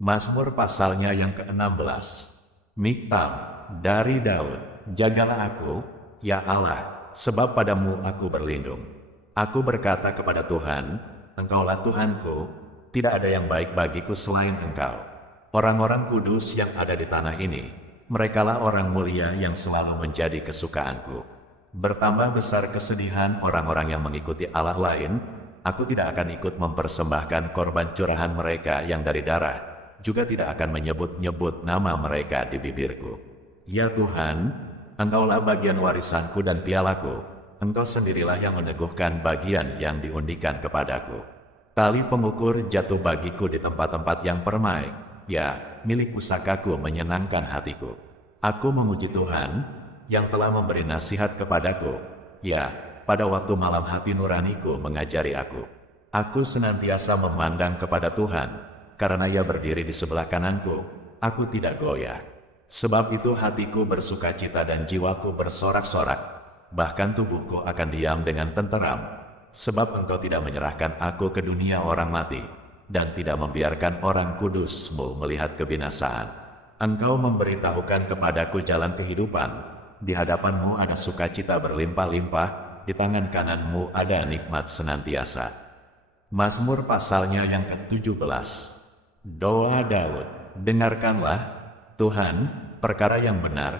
Mazmur pasalnya yang ke-16. Miktam, dari Daud, jagalah aku, ya Allah, sebab padamu aku berlindung. Aku berkata kepada Tuhan, Engkaulah Tuhanku, tidak ada yang baik bagiku selain Engkau. Orang-orang kudus yang ada di tanah ini, merekalah orang mulia yang selalu menjadi kesukaanku. Bertambah besar kesedihan orang-orang yang mengikuti Allah lain, aku tidak akan ikut mempersembahkan korban curahan mereka yang dari darah, juga tidak akan menyebut-nyebut nama mereka di bibirku. Ya Tuhan, Engkaulah bagian warisanku dan pialaku, Engkau sendirilah yang meneguhkan bagian yang diundikan kepadaku. Tali pengukur jatuh bagiku di tempat-tempat yang permai, ya, milik pusakaku menyenangkan hatiku. Aku memuji Tuhan, yang telah memberi nasihat kepadaku, ya, pada waktu malam hati nuraniku mengajari aku. Aku senantiasa memandang kepada Tuhan, karena Ia berdiri di sebelah kananku, aku tidak goyah. Sebab itu hatiku bersukacita dan jiwaku bersorak-sorak, bahkan tubuhku akan diam dengan tenteram, sebab Engkau tidak menyerahkan aku ke dunia orang mati, dan tidak membiarkan orang kudus-Mu melihat kebinasaan. Engkau memberitahukan kepadaku jalan kehidupan, di hadapan-Mu ada sukacita berlimpah-limpah, di tangan kanan-Mu ada nikmat senantiasa. Mazmur pasalnya yang ke-17. Doa Daud. Dengarkanlah, Tuhan, perkara yang benar,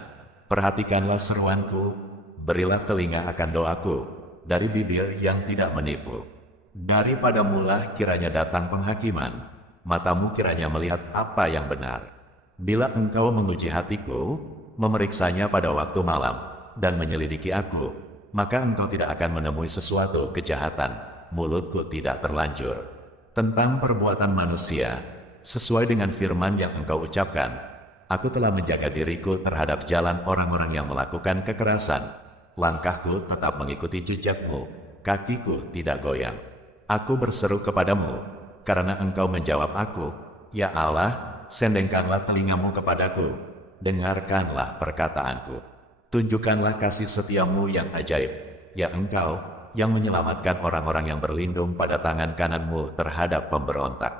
perhatikanlah seruanku, berilah telinga akan doaku, dari bibir yang tidak menipu. Daripadamu-lah kiranya datang penghakiman, matamu kiranya melihat apa yang benar. Bila Engkau menguji hatiku, memeriksanya pada waktu malam, dan menyelidiki aku, maka Engkau tidak akan menemui sesuatu kejahatan, mulutku tidak terlanjur. Tentang perbuatan manusia, sesuai dengan firman yang Engkau ucapkan, aku telah menjaga diriku terhadap jalan orang-orang yang melakukan kekerasan. Langkahku tetap mengikuti jejak-Mu, kakiku tidak goyang. Aku berseru kepadamu, karena Engkau menjawab aku, ya Allah, sendengkanlah telinga-Mu kepadaku, dengarkanlah perkataanku. Tunjukkanlah kasih setia-Mu yang ajaib, ya Engkau, yang menyelamatkan orang-orang yang berlindung pada tangan kanan-Mu terhadap pemberontak.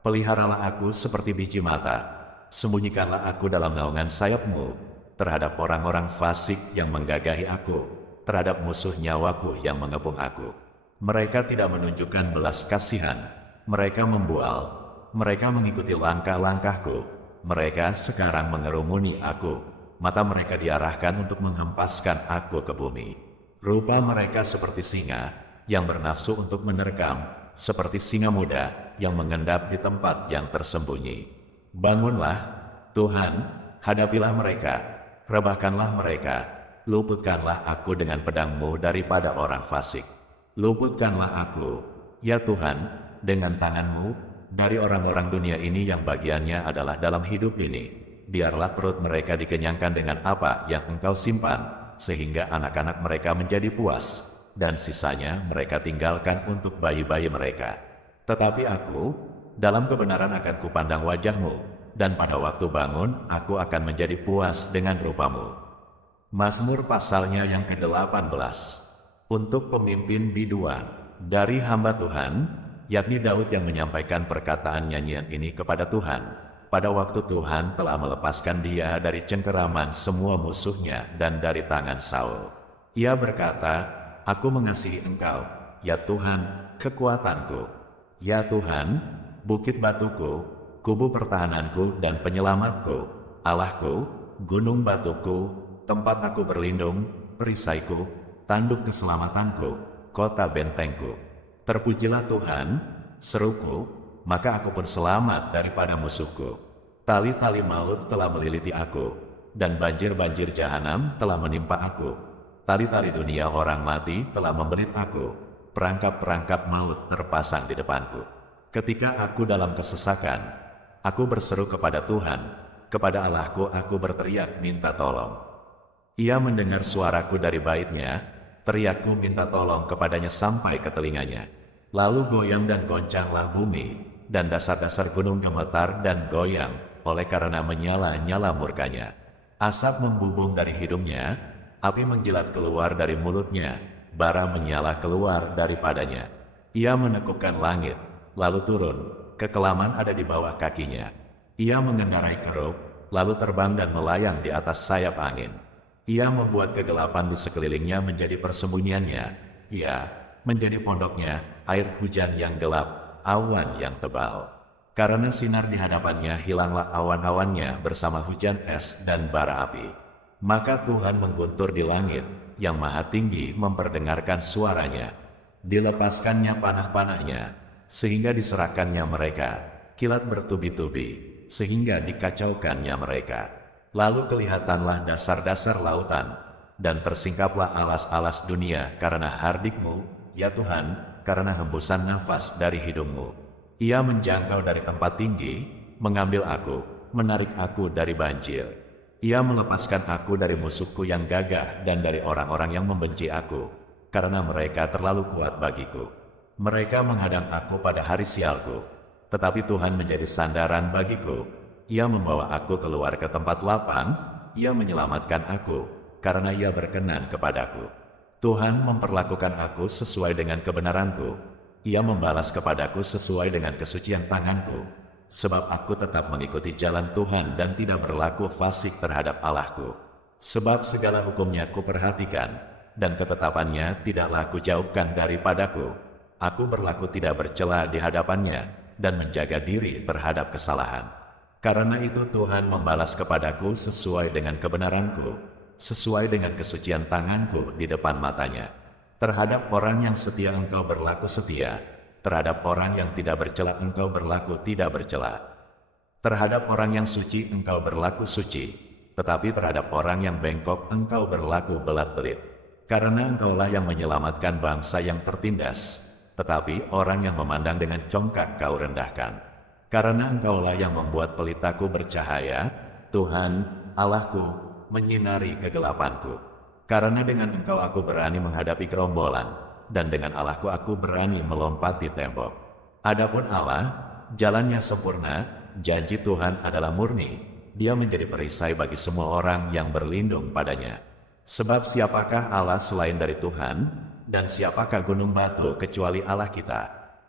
Peliharalah aku seperti biji mata, sembunyikanlah aku dalam naungan sayap-Mu, terhadap orang-orang fasik yang menggagahi aku, terhadap musuh nyawaku yang mengepung aku. Mereka tidak menunjukkan belas kasihan, mereka membual, mereka mengikuti langkah-langkahku, mereka sekarang mengerumuni aku, mata mereka diarahkan untuk menghempaskan aku ke bumi. Rupa mereka seperti singa, yang bernafsu untuk menerkam, seperti singa muda, yang mengendap di tempat yang tersembunyi. Bangunlah, Tuhan, hadapilah mereka, rebahkanlah mereka, luputkanlah aku dengan pedang-Mu daripada orang fasik. Luputkanlah aku, ya Tuhan, dengan tangan-Mu, dari orang-orang dunia ini yang bagiannya adalah dalam hidup ini. Biarlah perut mereka dikenyangkan dengan apa yang Engkau simpan, sehingga anak-anak mereka menjadi puas, dan sisanya mereka tinggalkan untuk bayi-bayi mereka. Tetapi aku, dalam kebenaran akan kupandang wajah-Mu, dan pada waktu bangun, aku akan menjadi puas dengan rupa-Mu. Mazmur pasalnya yang ke-18. Untuk pemimpin biduan, dari hamba Tuhan, yakni Daud yang menyampaikan perkataan nyanyian ini kepada Tuhan, pada waktu Tuhan telah melepaskan dia dari cengkeraman semua musuhnya dan dari tangan Saul. Ia berkata, aku mengasihi Engkau, ya Tuhan, kekuatanku. Ya Tuhan, bukit batuku, kubu pertahananku dan penyelamatku, Allahku, gunung batuku, tempat aku berlindung, perisaiku, tanduk keselamatanku, kota bentengku. Terpujilah Tuhan, seruku, maka aku pun selamat daripada musuhku. Tali-tali maut telah meliliti aku, dan banjir-banjir jahanam telah menimpa aku. Tali-tali dunia orang mati telah membelit aku. Perangkap-perangkap maut terpasang di depanku. Ketika aku dalam kesesakan, aku berseru kepada Tuhan, kepada Allahku aku berteriak minta tolong. Ia mendengar suaraku dari bait-Nya, teriakku minta tolong kepadanya sampai ke telinganya. Lalu goyang dan goncanglah bumi, dan dasar-dasar gunung gemetar dan goyang, oleh karena menyala-nyala murkanya. Asap membubung dari hidungnya, api menjilat keluar dari mulutnya, bara menyala keluar daripadanya. Ia menekukkan langit, lalu turun, kekelaman ada di bawah kakinya. Ia mengendarai keruk, lalu terbang dan melayang di atas sayap angin. Ia membuat kegelapan di sekelilingnya menjadi persembunyiannya. Ia menjadi pondoknya, air hujan yang gelap, awan yang tebal. Karena sinar di hadapannya, hilanglah awan-awannya bersama hujan es dan bara api. Maka Tuhan mengguntur di langit, yang maha tinggi memperdengarkan suaranya. Dilepaskannya panah-panahnya, sehingga diserahkannya mereka, kilat bertubi-tubi, sehingga dikacaukannya mereka. Lalu kelihatanlah dasar-dasar lautan, dan tersingkaplah alas-alas dunia karena hardikmu, ya Tuhan, karena hembusan nafas dari hidungmu. Ia menjangkau dari tempat tinggi, mengambil aku, menarik aku dari banjir. Ia melepaskan aku dari musuhku yang gagah dan dari orang-orang yang membenci aku, karena mereka terlalu kuat bagiku. Mereka menghadang aku pada hari sialku, tetapi Tuhan menjadi sandaran bagiku. Ia membawa aku keluar ke tempat lapang, Ia menyelamatkan aku, karena Ia berkenan kepadaku. Tuhan memperlakukan aku sesuai dengan kebenaranku. Ia membalas kepadaku sesuai dengan kesucian tanganku. Sebab aku tetap mengikuti jalan Tuhan dan tidak berlaku fasik terhadap Allahku. Sebab segala hukumnya kuperhatikan, dan ketetapannya tidaklah kujauhkan daripadaku. Aku berlaku tidak bercela di hadapannya, dan menjaga diri terhadap kesalahan. Karena itu Tuhan membalas kepadaku sesuai dengan kebenaranku, sesuai dengan kesucian tanganku di depan matanya. Terhadap orang yang setia engkau berlaku setia, terhadap orang yang tidak bercela engkau berlaku tidak bercela. Terhadap orang yang suci engkau berlaku suci, tetapi terhadap orang yang bengkok engkau berlaku belat-belit. Karena engkaulah yang menyelamatkan bangsa yang tertindas, tetapi orang yang memandang dengan congkak kau rendahkan. Karena engkaulah yang membuat pelitaku bercahaya, Tuhan, Allahku, menyinari kegelapanku. Karena dengan engkau aku berani menghadapi gerombolan, dan dengan Allahku aku berani melompati tembok. Adapun Allah, jalannya sempurna, janji Tuhan adalah murni. Dia menjadi perisai bagi semua orang yang berlindung padanya. Sebab siapakah Allah selain dari Tuhan, dan siapakah gunung batu kecuali Allah kita?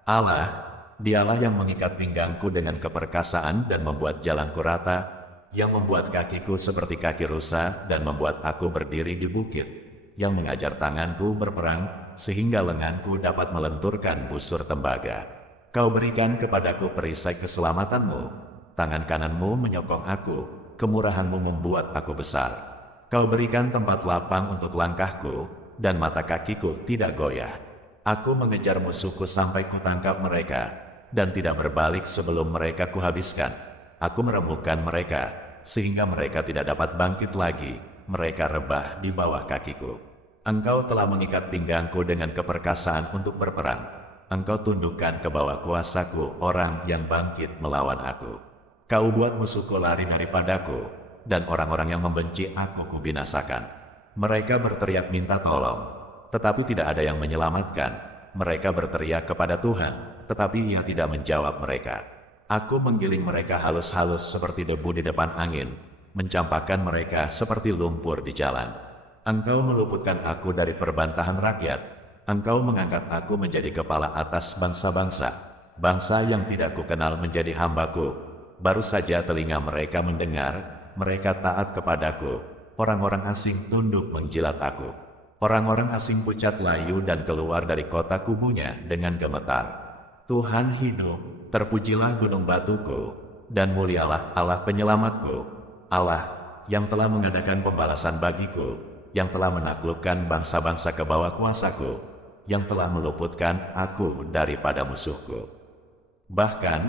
Allah, Dialah yang mengikat pinggangku dengan keperkasaan dan membuat jalanku rata, yang membuat kakiku seperti kaki rusa dan membuat aku berdiri di bukit, yang mengajar tanganku berperang, sehingga lenganku dapat melenturkan busur tembaga. Kau berikan kepadaku perisai keselamatanmu, tangan kananmu menyokong aku, kemurahanmu membuat aku besar. Kau berikan tempat lapang untuk langkahku, dan mata kakiku tidak goyah. Aku mengejar musuhku sampai kutangkap mereka, dan tidak berbalik sebelum mereka kuhabiskan. Aku meremukkan mereka, sehingga mereka tidak dapat bangkit lagi, mereka rebah di bawah kakiku. Engkau telah mengikat pinggangku dengan keperkasaan untuk berperang. Engkau tundukkan ke bawah kuasaku orang yang bangkit melawan aku. Kau buat musuhku lari daripadaku, dan orang-orang yang membenci aku kubinasakan. Mereka berteriak minta tolong, tetapi tidak ada yang menyelamatkan. Mereka berteriak kepada Tuhan, tetapi Ia tidak menjawab mereka. Aku menggiling mereka halus-halus seperti debu di depan angin, mencampakkan mereka seperti lumpur di jalan. Engkau meluputkan aku dari perbantahan rakyat. Engkau mengangkat aku menjadi kepala atas bangsa-bangsa. Bangsa yang tidak kukenal menjadi hambaku. Baru saja telinga mereka mendengar, mereka taat kepadaku. Orang-orang asing tunduk menjilat aku. Orang-orang asing pucat layu dan keluar dari kota kubunya dengan gemetar. Tuhan hidup, terpujilah gunung batuku, dan mulialah Allah penyelamatku. Allah yang telah mengadakan pembalasan bagiku, yang telah menaklukkan bangsa-bangsa ke bawah kuasaku, yang telah meluputkan aku daripada musuhku. Bahkan,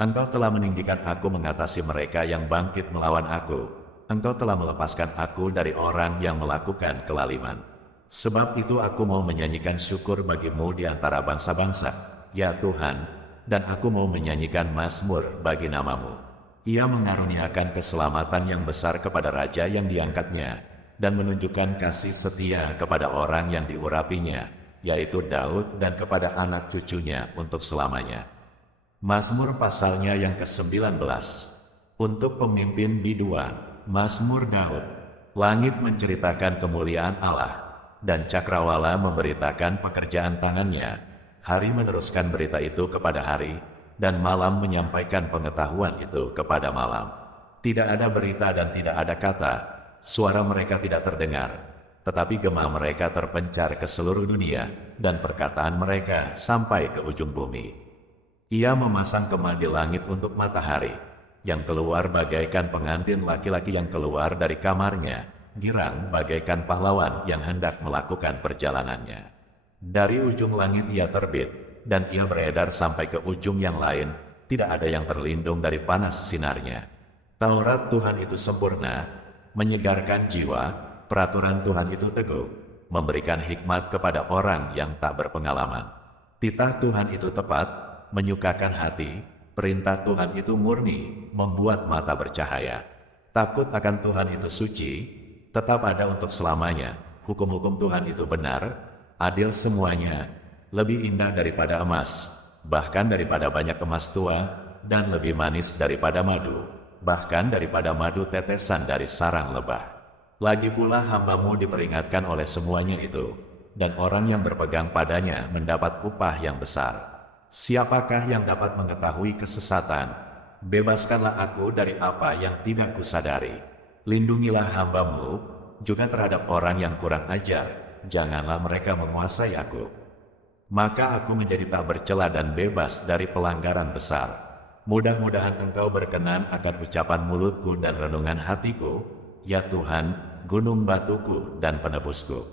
Engkau telah meninggikan aku mengatasi mereka yang bangkit melawan aku. Engkau telah melepaskan aku dari orang yang melakukan kelaliman. Sebab itu aku mau menyanyikan syukur bagimu di antara bangsa-bangsa, ya Tuhan, dan aku mau menyanyikan mazmur bagi namamu. Ia mengaruniakan keselamatan yang besar kepada raja yang diangkatnya, dan menunjukkan kasih setia kepada orang yang diurapinya, yaitu Daud dan kepada anak cucunya untuk selamanya. Mazmur pasalnya yang ke-19. Untuk pemimpin biduan, Mazmur Daud. Langit menceritakan kemuliaan Allah, dan cakrawala memberitakan pekerjaan tangannya. Hari meneruskan berita itu kepada hari, dan malam menyampaikan pengetahuan itu kepada malam. Tidak ada berita dan tidak ada kata, suara mereka tidak terdengar, tetapi gema mereka terpencar ke seluruh dunia, dan perkataan mereka sampai ke ujung bumi. Ia memasang kemah di langit untuk matahari, yang keluar bagaikan pengantin laki-laki yang keluar dari kamarnya, girang bagaikan pahlawan yang hendak melakukan perjalanannya. Dari ujung langit ia terbit, dan ia beredar sampai ke ujung yang lain, tidak ada yang terlindung dari panas sinarnya. Taurat Tuhan itu sempurna, menyegarkan jiwa, peraturan Tuhan itu teguh, memberikan hikmat kepada orang yang tak berpengalaman. Titah Tuhan itu tepat, menyukakan hati, perintah Tuhan itu murni, membuat mata bercahaya. Takut akan Tuhan itu suci, tetap ada untuk selamanya. Hukum-hukum Tuhan itu benar, adil semuanya, lebih indah daripada emas, bahkan daripada banyak emas tua, dan lebih manis daripada madu, bahkan daripada madu tetesan dari sarang lebah. Lagi pula hamba-Mu diperingatkan oleh semuanya itu, dan orang yang berpegang padanya mendapat upah yang besar. Siapakah yang dapat mengetahui kesesatan? Bebaskanlah aku dari apa yang tidak kusadari. Lindungilah hamba-Mu juga terhadap orang yang kurang ajar. Janganlah mereka menguasai aku. Maka aku menjadi tak bercela dan bebas dari pelanggaran besar. Mudah-mudahan Engkau berkenan akan ucapan mulutku dan renungan hatiku, ya Tuhan, gunung batuku dan penebusku.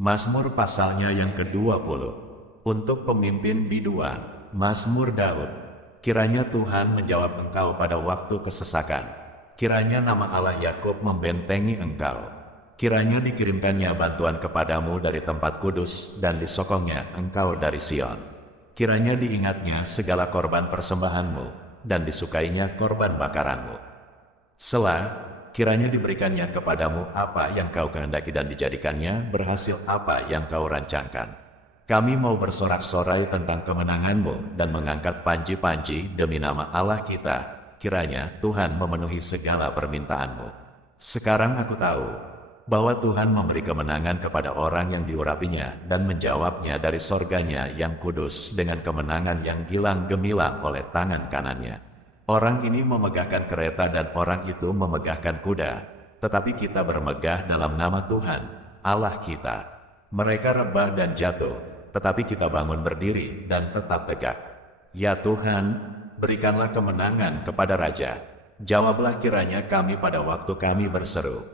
Mazmur pasalnya yang ke-20. Untuk pemimpin biduan, Mazmur Daud. Kiranya Tuhan menjawab engkau pada waktu kesesakan. Kiranya nama Allah Yakub membentengi engkau. Kiranya dikirimkannya bantuan kepadamu dari tempat kudus dan disokongnya engkau dari Sion. Kiranya diingatnya segala korban persembahanmu dan disukainya korban bakaranmu. Selah, kiranya diberikannya kepadamu apa yang kau kehendaki dan dijadikannya berhasil apa yang kau rancangkan. Kami mau bersorak-sorai tentang kemenanganmu dan mengangkat panji-panji demi nama Allah kita. Kiranya Tuhan memenuhi segala permintaanmu. Sekarang aku tahu bahwa Tuhan memberi kemenangan kepada orang yang diurapinya dan menjawabnya dari sorganya yang kudus dengan kemenangan yang gilang gemilang oleh tangan kanannya. Orang ini memegahkan kereta dan orang itu memegahkan kuda, tetapi kita bermegah dalam nama Tuhan, Allah kita. Mereka rebah dan jatuh, tetapi kita bangun berdiri dan tetap tegak. Ya Tuhan, berikanlah kemenangan kepada Raja. Jawablah kiranya kami pada waktu kami berseru.